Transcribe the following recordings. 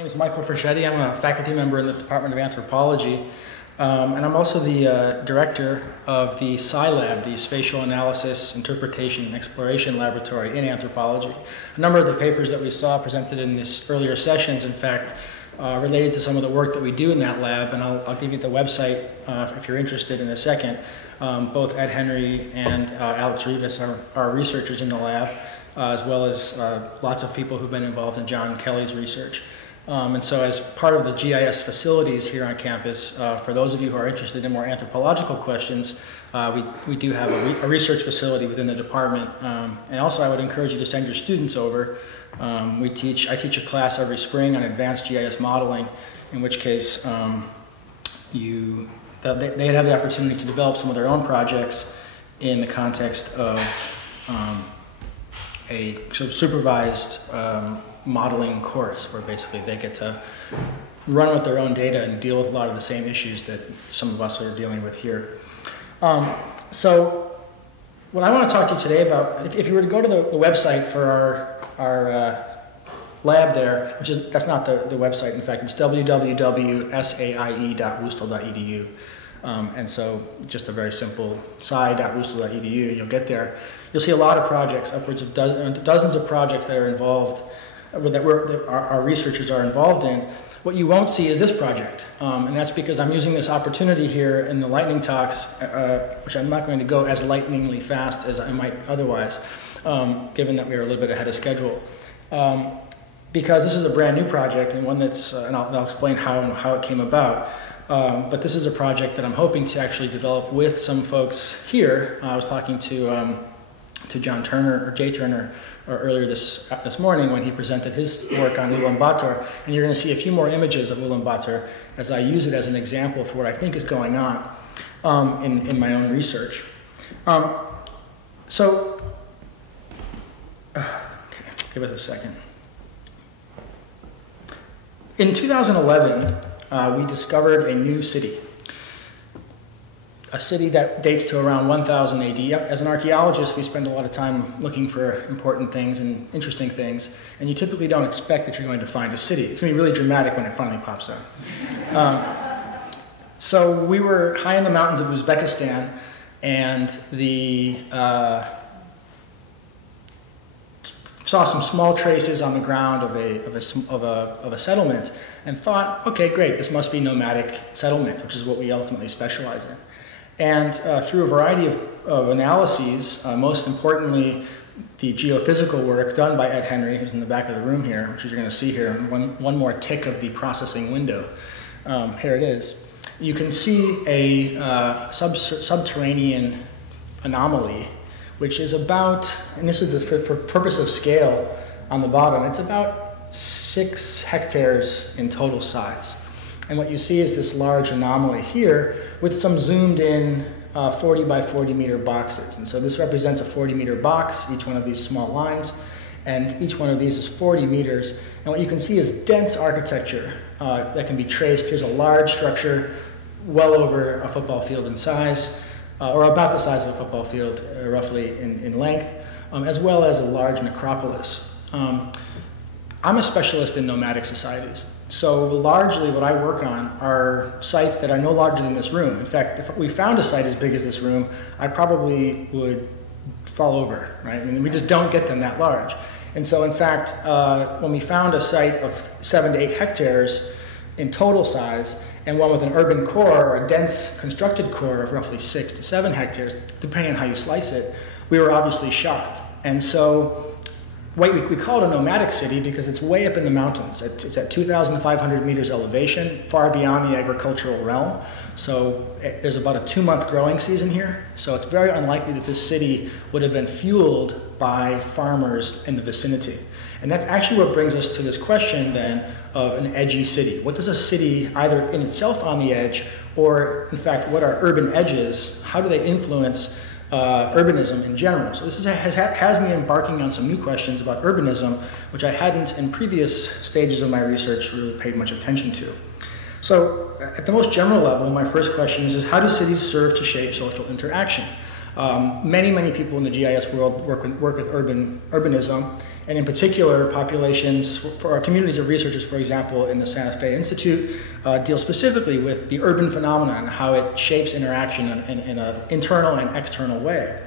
name is Michael Frachetti. I'm a faculty member in the Department of Anthropology, and I'm also the director of the SciLab, the Spatial Analysis, Interpretation, and Exploration Laboratory in Anthropology. A number of the papers that we saw presented in this earlier sessions, in fact, related to some of the work that we do in that lab, and I'll give you the website if you're interested in a second. Both Ed Henry and Alex Rivas are researchers in the lab, as well as lots of people who've been involved in John Kelly's research. And so as part of the GIS facilities here on campus, for those of you who are interested in more anthropological questions, we do have a research facility within the department. And also I would encourage you to send your students over. I teach a class every spring on advanced GIS modeling, in which case they'd have the opportunity to develop some of their own projects in the context of a sort of supervised modeling course, where basically they get to run with their own data and deal with a lot of the same issues that some of us are dealing with here. So what I want to talk to you today about, if you were to go to the website for our lab there, that's not the website, in fact, it's www.saie.wustl.edu. And so just a very simple sci.wustl.edu, you'll get there. You'll see a lot of projects, upwards of dozens of projects that are involved, that our researchers are involved in. What you won't see is this project, and that's because I'm using this opportunity here in the lightning talks, which I'm not going to go as lightningly fast as I might otherwise, given that we are a little bit ahead of schedule. Because this is a brand new project, and one that's, and I'll explain how it came about. But this is a project that I'm hoping to actually develop with some folks here. I was talking to John Turner, or Jay Turner, earlier this morning when he presented his work on Ulaanbaatar, and you're going to see a few more images of Ulaanbaatar as I use it as an example for what I think is going on in my own research. Okay, give it a second. In 2011, we discovered a new city. A city that dates to around 1000 AD. As an archaeologist, we spend a lot of time looking for important things and interesting things, and you typically don't expect that you're going to find a city. It's going to be really dramatic when it finally pops up. So we were high in the mountains of Uzbekistan, and saw some small traces on the ground of a settlement, and thought, okay, great, this must be nomadic settlement, which is what we ultimately specialize in. And through a variety of analyses, most importantly, the geophysical work done by Ed Henry, who's in the back of the room here, which you're going to see here, one more tick of the processing window. Here it is. You can see a subterranean anomaly, which is about, and this is for purpose of scale on the bottom, it's about 6 hectares in total size. And what you see is this large anomaly here with some zoomed in 40 by 40 meter boxes. And so this represents a 40 meter box, each one of these small lines, and each one of these is 40 meters. And what you can see is dense architecture that can be traced. Here's a large structure well over a football field in size, or about the size of a football field, roughly in length, as well as a large necropolis. I'm a specialist in nomadic societies. So largely what I work on are sites that are no larger than this room. In fact, if we found a site as big as this room, I probably would fall over, right? I mean, we just don't get them that large. And so in fact, when we found a site of 7 to 8 hectares in total size, and one with an urban core or a dense constructed core of roughly 6 to 7 hectares, depending on how you slice it, we were obviously shocked. And so we call it a nomadic city because it's way up in the mountains. It's at 2,500 meters elevation, far beyond the agricultural realm. So there's about a 2-month growing season here. So it's very unlikely that this city would have been fueled by farmers in the vicinity. And that's actually what brings us to this question then of an edgy city. What does a city, either in itself on the edge, or in fact, what are urban edges? How do they influence urbanism in general? So this has me embarking on some new questions about urbanism, which I hadn't in previous stages of my research really paid much attention to. So at the most general level, my first question is how do cities serve to shape social interaction? Many people in the GIS world work with urbanism, and in particular, populations for our communities of researchers, for example, in the Santa Fe Institute, deal specifically with the urban phenomenon and how it shapes interaction in an internal and external way.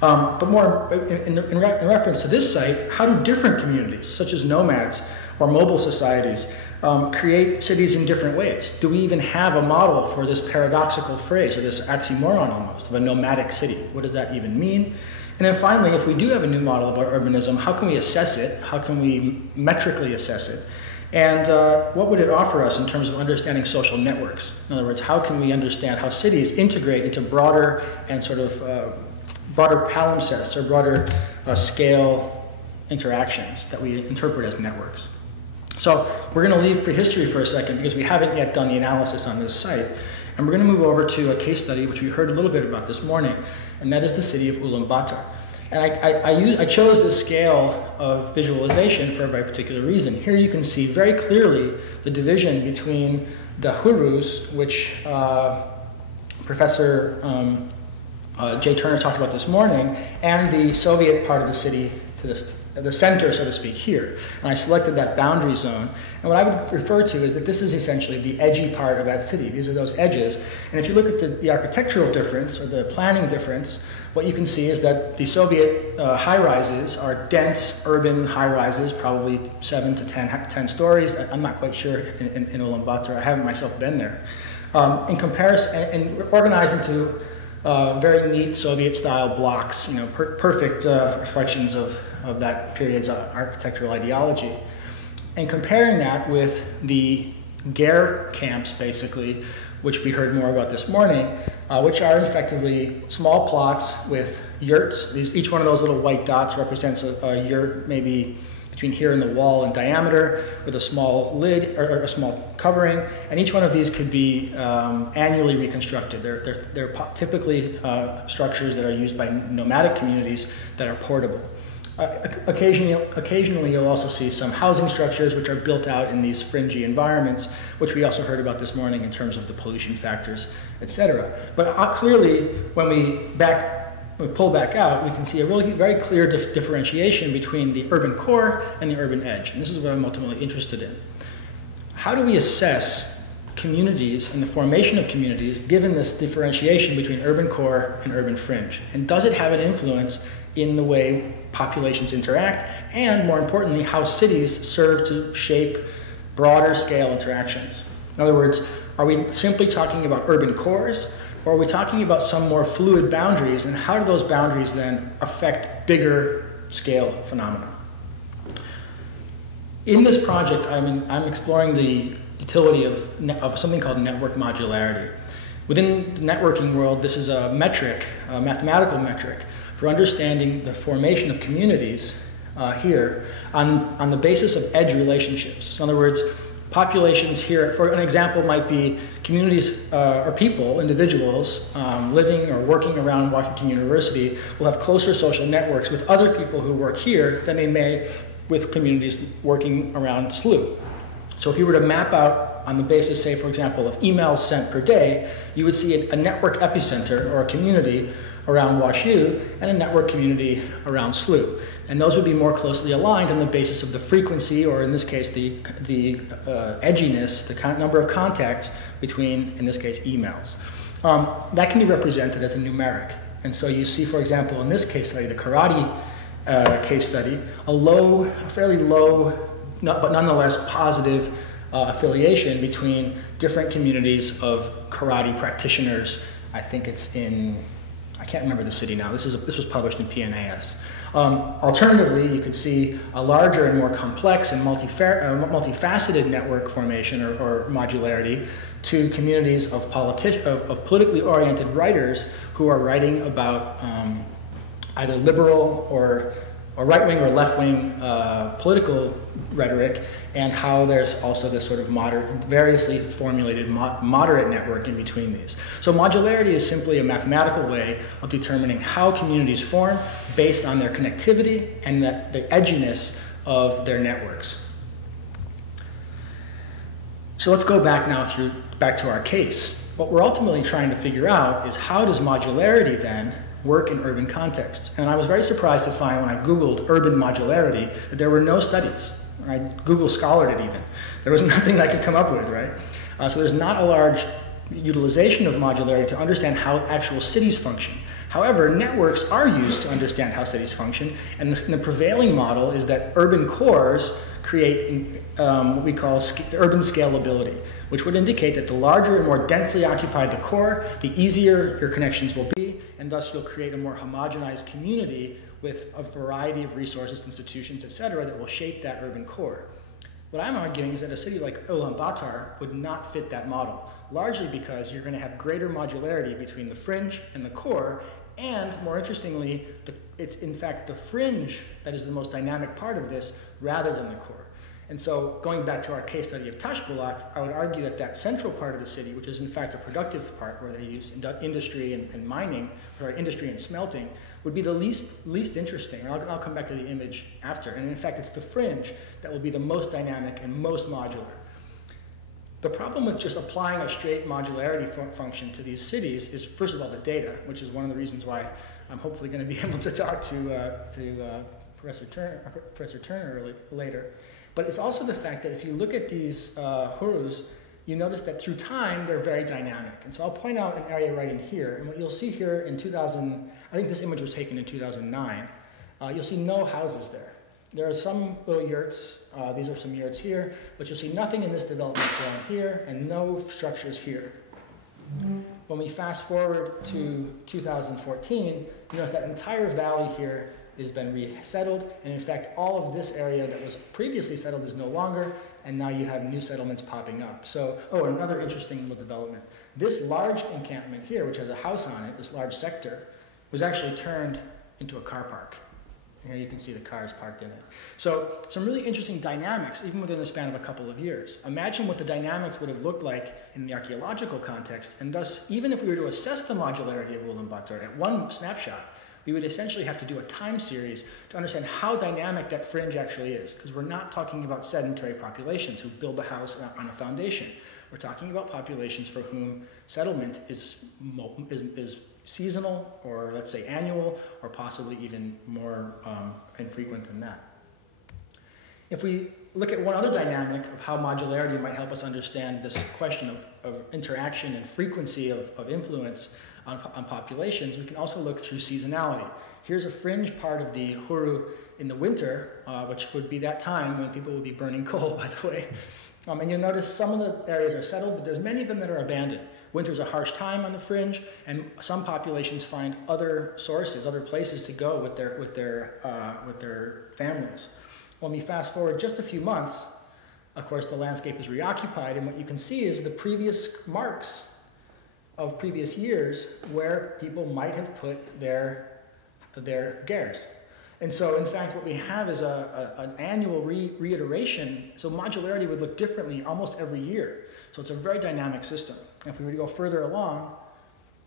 But more in reference to this site, how do different communities, such as nomads or mobile societies, create cities in different ways? Do we even have a model for this paradoxical phrase, or this oxymoron almost, of a nomadic city? What does that even mean? And then finally, if we do have a new model about urbanism, how can we assess it? How can we metrically assess it? And what would it offer us in terms of understanding social networks? In other words, how can we understand how cities integrate into broader and sort of broader palimpsests or broader scale interactions that we interpret as networks? So we're going to leave prehistory for a second because we haven't yet done the analysis on this site. And we're going to move over to a case study which we heard a little bit about this morning, and that is the city of Ulaanbaatar. And I chose this scale of visualization for a very particular reason. Here you can see very clearly the division between the Hurus, which Professor Jay Turner talked about this morning, and the Soviet part of the city to the center, so to speak, here. And I selected that boundary zone. And what I would refer to is that this is essentially the edgy part of that city. These are those edges. And if you look at the architectural difference or the planning difference, what you can see is that the Soviet high-rises are dense urban high-rises, probably 7 to 10 stories. I'm not quite sure in Ulaanbaatar. I haven't myself been there. In comparison, and organized into very neat Soviet-style blocks, you know, perfect reflections of that period's architectural ideology. And comparing that with the Ger camps, basically, which we heard more about this morning, which are effectively small plots with yurts. Each one of those little white dots represents a yurt, maybe between here and the wall in diameter, with a small lid or a small covering, and each one of these could be annually reconstructed. They're typically structures that are used by nomadic communities that are portable. Occasionally you'll also see some housing structures which are built out in these fringy environments, which we also heard about this morning in terms of the pollution factors, etc. But clearly, when we pull back out, we can see a really very clear differentiation between the urban core and the urban edge. And this is what I'm ultimately interested in. How do we assess communities and the formation of communities given this differentiation between urban core and urban fringe? And does it have an influence in the way populations interact, and more importantly, how cities serve to shape broader scale interactions? In other words, are we simply talking about urban cores, or are we talking about some more fluid boundaries, and how do those boundaries then affect bigger scale phenomena? In this project, I'm exploring the utility of something called network modularity. Within the networking world, this is a metric, a mathematical metric, for understanding the formation of communities here on the basis of edge relationships. So in other words, populations here, for an example, might be communities or people, individuals living or working around Washington University will have closer social networks with other people who work here than they may with communities working around SLU. So if you were to map out on the basis, say, for example, of emails sent per day, you would see a network epicenter or a community around WashU and a network community around SLU. And those would be more closely aligned on the basis of the frequency, or in this case, the edginess, the number of contacts between, in this case, emails. That can be represented as a numeric. And so you see, for example, in this case study, the karate case study, a fairly low, but nonetheless positive affiliation between different communities of karate practitioners. I think it's in, I can't remember the city now. This was published in PNAS. Alternatively, you could see a larger and more complex and multifaceted network formation or modularity to communities of politically oriented writers who are writing about either liberal or right-wing or left-wing political rhetoric, and how there's also this sort of variously formulated moderate network in between these. So modularity is simply a mathematical way of determining how communities form based on their connectivity and the edginess of their networks. So let's go back now back to our case. What we're ultimately trying to figure out is how does modularity then work in urban contexts. And I was very surprised to find when I Googled urban modularity that there were no studies. I Google scholared it even. There was nothing I could come up with, right? So there's not a large utilization of modularity to understand how actual cities function. However, networks are used to understand how cities function, and the prevailing model is that urban cores create what we call urban scalability, which would indicate that the larger and more densely occupied the core, the easier your connections will be, and thus you'll create a more homogenized community with a variety of resources, institutions, et cetera, that will shape that urban core. What I'm arguing is that a city like Ulaanbaatar would not fit that model, largely because you're going to have greater modularity between the fringe and the core, and more interestingly, it's in fact the fringe that is the most dynamic part of this rather than the core. And so going back to our case study of Taşbulak, I would argue that that central part of the city, which is in fact a productive part where they use industry and mining, or industry and smelting, would be the least interesting. And I'll come back to the image after. And in fact, it's the fringe that will be the most dynamic and most modular. The problem with just applying a straight modularity function to these cities is, first of all, the data, which is one of the reasons why I'm hopefully going to be able to talk to Professor Turner later. But it's also the fact that if you look at these hurus, you notice that through time, they're very dynamic. And so I'll point out an area right in here. And what you'll see here in 2000, I think this image was taken in 2009, you'll see no houses there. There are some little yurts. These are some yurts here, but you'll see nothing in this development down here and no structures here. When we fast forward to 2014, you notice that entire valley here has been resettled, and in fact, all of this area that was previously settled is no longer, and now you have new settlements popping up. So, another interesting little development. This large encampment here, which has a house on it, this large sector, was actually turned into a car park. Here you can see the cars parked in it. So some really interesting dynamics, even within the span of a couple of years. Imagine what the dynamics would have looked like in the archaeological context, and thus, even if we were to assess the modularity of Ulaanbaatar at one snapshot, we would essentially have to do a time series to understand how dynamic that fringe actually is, because we're not talking about sedentary populations who build a house on a foundation. We're talking about populations for whom settlement is seasonal, or let's say annual, or possibly even more infrequent than that. If we look at one other dynamic of how modularity might help us understand this question of interaction and frequency of influence on populations, we can also look through seasonality. Here's a fringe part of the Huru in the winter, which would be that time when people would be burning coal, by the way. And you'll notice some of the areas are settled, but there's many of them that are abandoned. Winter's a harsh time on the fringe, and some populations find other sources, other places to go with their families. When we fast forward just a few months, of course, the landscape is reoccupied, and what you can see is the previous marks of previous years where people might have put their gers. And so, in fact, what we have is an annual reiteration. So modularity would look differently almost every year. So it's a very dynamic system. If we were to go further along,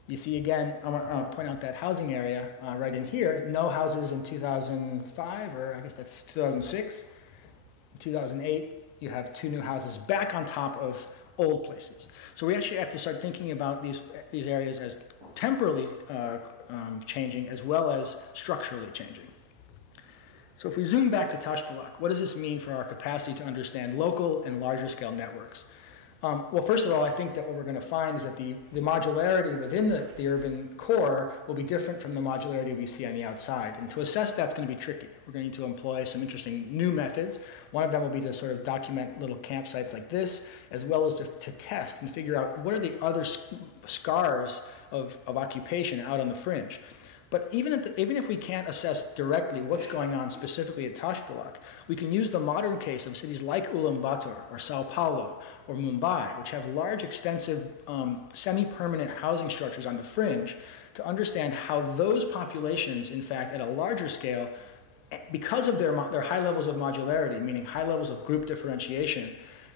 you see again, I want to point out that housing area right in here. No houses in 2005, or I guess that's 2006. In 2008, you have 2 new houses back on top of old places. So we actually have to start thinking about these areas as temporally changing as well as structurally changing. So if we zoom back to Taşbulak, what does this mean for our capacity to understand local and larger scale networks? Well, first of all, I think that what we're going to find is that the modularity within the urban core will be different from the modularity we see on the outside. And to assess that's going to be tricky. We're going to employ some interesting new methods. One of them will be to sort of document little campsites like this, as well as to test and figure out what are the other scars of occupation out on the fringe. But even if we can't assess directly what's going on specifically at Taşbulak, we can use the modern case of cities like Ulaanbaatar or Sao Paulo or Mumbai, which have large, extensive, semi-permanent housing structures on the fringe, to understand how those populations, in fact, at a larger scale, because of their high levels of modularity, meaning high levels of group differentiation,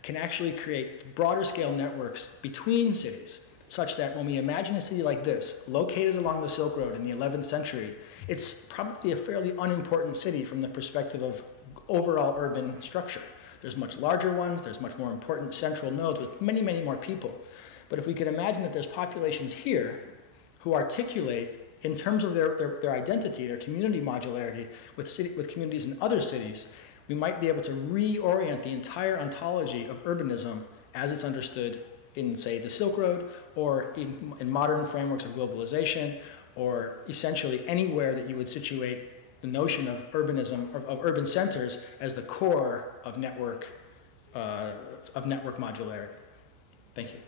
can actually create broader scale networks between cities, such that when we imagine a city like this, located along the Silk Road in the 11th century, it's probably a fairly unimportant city from the perspective of overall urban structure. There's much larger ones, there's much more important central nodes with many, many more people. But if we could imagine that there's populations here who articulate in terms of their identity, their community modularity with communities in other cities, we might be able to reorient the entire ontology of urbanism as it's understood in, say, the Silk Road, or in modern frameworks of globalization, or essentially anywhere that you would situate the notion of urbanism, of urban centers, as the core of network modularity. Thank you.